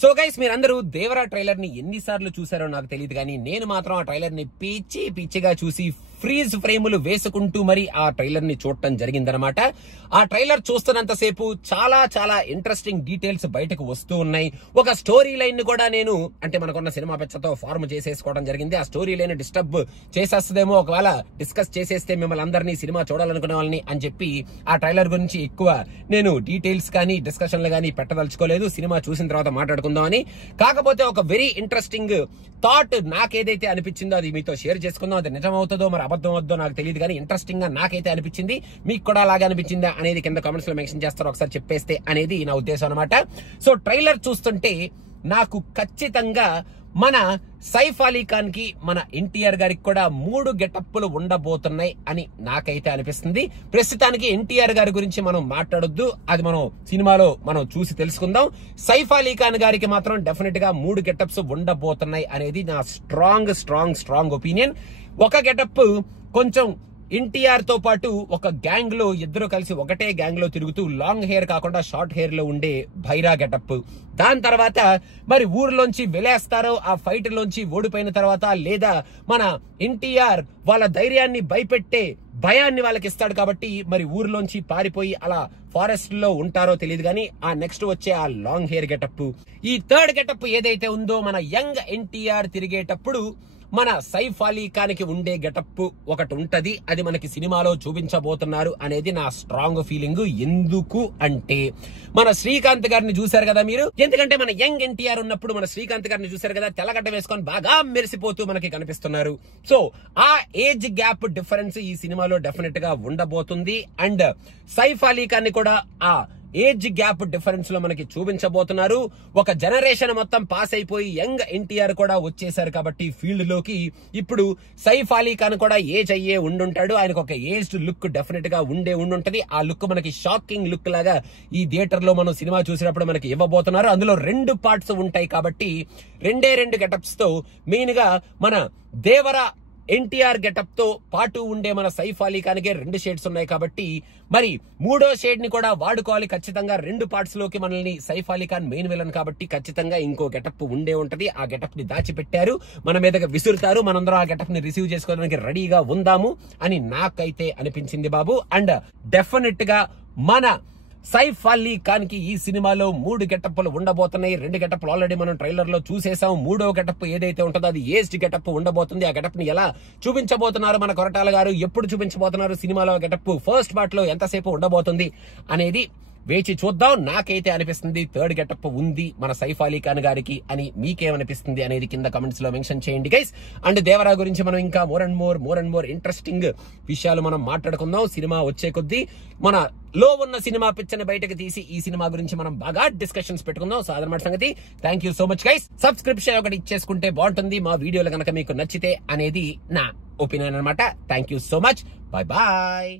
So guys, మీరందరూ Devara trailer ని ఎన్నిసార్లు చూసారో నాకు తెలియదు, కానీ నేను మాత్రం ఆ ట్రైలర్ ని పిచ్చిగా చూసి ఫ్రీజ్ ఫ్రేములు వేసుకుంటూ మరి ఆ ట్రైలర్ ని చూడటం జరిగిందనమాట. ఆ ట్రైలర్ చూస్తున్నంతసేపు చాలా చాలా ఇంట్రెస్టింగ్ డీటెయిల్స్ బయటకు వస్తూ ఉన్నాయి. ఒక స్టోరీ లైన్ ని కూడా నేను మనకున్న సినిమా పెచ్చతో ఫార్మ్ చేసేసుకోవడం జరిగింది. ఆ స్టోరీ లైన్ డిస్టర్బ్ చేసేస్తుందేమో, ఒకవేళ డిస్కస్ చేసేస్తే మిమ్మల్ని అందరినీ సినిమా చూడాలనుకునే వాళ్ళని అని చెప్పి ఆ ట్రైలర్ గురించి ఎక్కువ నేను డీటెయిల్స్ కానీ డిస్కషన్లు కానీ పెట్టదలుచుకోలేదు. సినిమా చూసిన తర్వాత మాట్లాడుకుందామని. కాకపోతే ఒక వెరీ ఇంట్రెస్టింగ్ థాట్ నాకేదైతే అనిపించిందో అది మీతో షేర్ చేసుకుందాం. అది నిజమవుతుందో మరి అబద్ధం అవుతుందో నాకు తెలియదు, కానీ ఇంట్రెస్టింగ్ గా నాకైతే అనిపించింది. మీకు కూడా అలాగే అనిపించిందా అనేది కింద కామెంట్స్ లో మెన్షన్ చేస్తారు, ఒకసారి చెప్పేస్తే అనేది నా ఉద్దేశం అనమాట. సో ట్రైలర్ చూస్తుంటే నాకు ఖచ్చితంగా మన సైఫ్ అలీ ఖాన్ కి మన ఎన్టీఆర్ గారికి కూడా 3 గెటప్లు ఉండబోతున్నాయి అని నాకైతే అనిపిస్తుంది. ప్రస్తుతానికి ఎన్టీఆర్ గారి గురించి మనం మాట్లాడొద్దు, అది మనం సినిమాలో మనం చూసి తెలుసుకుందాం. సైఫ్ అలీ ఖాన్ గారికి మాత్రం డెఫినెట్ గా 3 గెటప్స్ ఉండబోతున్నాయి అనేది నా స్ట్రాంగ్ ఒపీనియన్. ఒక గెటప్ కొంచెం ఎన్టీఆర్ తో పాటు ఒక గ్యాంగ్ లో ఇద్దరు కలిసి ఒకటే గ్యాంగ్ లో తిరుగుతూ లాంగ్ హెయిర్ కాకుండా షార్ట్ హెయిర్ లో ఉండే భైరా గెటప్. దాని తర్వాత మరి ఊర్లోంచి వెలేస్తారో ఆ ఫైట్ లోంచి ఓడిపోయిన తర్వాత, లేదా మన ఎన్టీఆర్ వాళ్ళ ధైర్యాన్ని భయపెట్టే భయాన్ని వాళ్ళకి ఇస్తాడు కాబట్టి మరి ఊర్లోంచి పారిపోయి అలా ఫారెస్ట్ లో ఉంటారో తెలియదు, కానీ ఆ నెక్స్ట్ వచ్చే ఆ లాంగ్ హెయిర్ గెటప్. ఈ థర్డ్ గెటప్ ఏదైతే ఉందో మన యంగ్ ఎన్టీఆర్ తిరిగేటప్పుడు మన సైఫ్ అలీ ఖాన్ కి ఉండే గెటప్ ఒకటి ఉంటది. అది మనకి సినిమాలో చూపించబోతున్నారు అనేది నా స్ట్రాంగ్ ఫీలింగ్. ఎందుకు అంటే మన శ్రీకాంత్ గారిని చూశారు కదా మీరు, ఎందుకంటే మన యంగ్ ఎన్టీఆర్ ఉన్నప్పుడు మన శ్రీకాంత్ గారిని చూశారు కదా, తెల్లగడ్డ వేసుకొని బాగా మెరిసిపోతూ మనకి కనిపిస్తున్నారు. సో ఆ ఏజ్ గ్యాప్ డిఫరెన్స్ ఈ సినిమాలో డెఫినెట్ గా ఉండబోతుంది. అండ్ సైఫ్ అలీ ఖాన్ ని కూడా ఆ ఏజ్ గ్యాప్ డిఫరెన్స్ లో మనకి చూపించబోతున్నారు. ఒక జనరేషన్ మొత్తం పాస్ అయిపోయి యంగ్ ఎన్టీఆర్ కూడా వచ్చేసారు కాబట్టి ఫీల్డ్ లోకి ఇప్పుడు సైఫ్ అలీ ఖాన్ కూడా ఏజ్ అయ్యే ఉండుంటాడు. ఆయనకు ఒక ఏజ్డ్ లుక్ డెఫినెట్ గా ఉంటది. ఆ లుక్ మనకి షాకింగ్ లుక్ లాగా ఈ థియేటర్ లో మనం సినిమా చూసినప్పుడు మనకి ఇవ్వబోతున్నారు. అందులో 2 పార్ట్స్ ఉంటాయి కాబట్టి 2 గెటప్స్ తో మెయిన్ గా మన దేవరా ఎన్టీఆర్ గెటప్ తో పాటు ఉండే మన సైఫ్ అలీ ఖాన్ కే 2 షేడ్స్ ఉన్నాయి కాబట్టి మరి 3వ షేడ్ ని కూడా వాడుకోవాలి ఖచ్చితంగా. 2 పార్ట్స్ లోకి మనల్ని సైఫ్ అలీ ఖాన్ మెయిన్ విలన్ కాబట్టి ఖచ్చితంగా ఇంకో గెటప్ ఉంటది. ఆ గెటప్ ని దాచిపెట్టారు, మన మీదగా విసురుతారు. మనందరం ఆ గెటప్ ని రిసీవ్ చేసుకోవడానికి రెడీగా ఉందాము అని నాకైతే అనిపించింది బాబు. అండ్ డెఫినెట్ గా మన సైఫ్ అలీ ఖాన్ కి ఈ సినిమాలో 3 గెటప్లు ఉండబోతున్నాయి. 2 గెటప్లు ఆల్రెడీ మనం ట్రైలర్ లో చూసేసాం. 3వ గెటప్ ఏదైతే ఉంటుందో అది ఏజ్డ్ గెటప్ ఉండబోతుంది. ఆ గెటప్ ని ఎలా చూపించబోతున్నారు మన కొరటాల గారు, ఎప్పుడు చూపించబోతున్నారు సినిమాలో గెటప్, ఫస్ట్ పార్ట్ లో ఎంతసేపు ఉండబోతుంది అనేది వేచి చూద్దాం. నాకైతే అనిపిస్తుంది 3rd గెటప్ ఉంది మన సైఫ్ అలీ ఖాన్ గారికి అని. మీకేమనిపిస్తుంది అనేది కింద కమెంట్స్ లో మెన్షన్ చేయండి గైస్. అండ్ దేవరా గురించి మనం ఇంకా మోర్ అండ్ మోర్ ఇంట్రెస్టింగ్ విషయాలు మనం మాట్లాడుకుందాం. సినిమా వచ్చే కొద్దీ మన లో ఉన్న సినిమా పిక్చర్ ని బయటకు తీసి ఈ సినిమా గురించి మనం బాగా డిస్కషన్స్ పెట్టుకుందాం. సో అదనమాట సంగతి. Thank you so much guys. Subscription ఒకటి ఇచ్చేసుకుంటే బాగుంటుంది మా వీడియోలు కనుక మీకు నచ్చితే అనేది నా ఒపీనియన్ అనమాట. Thank you so much. Bye.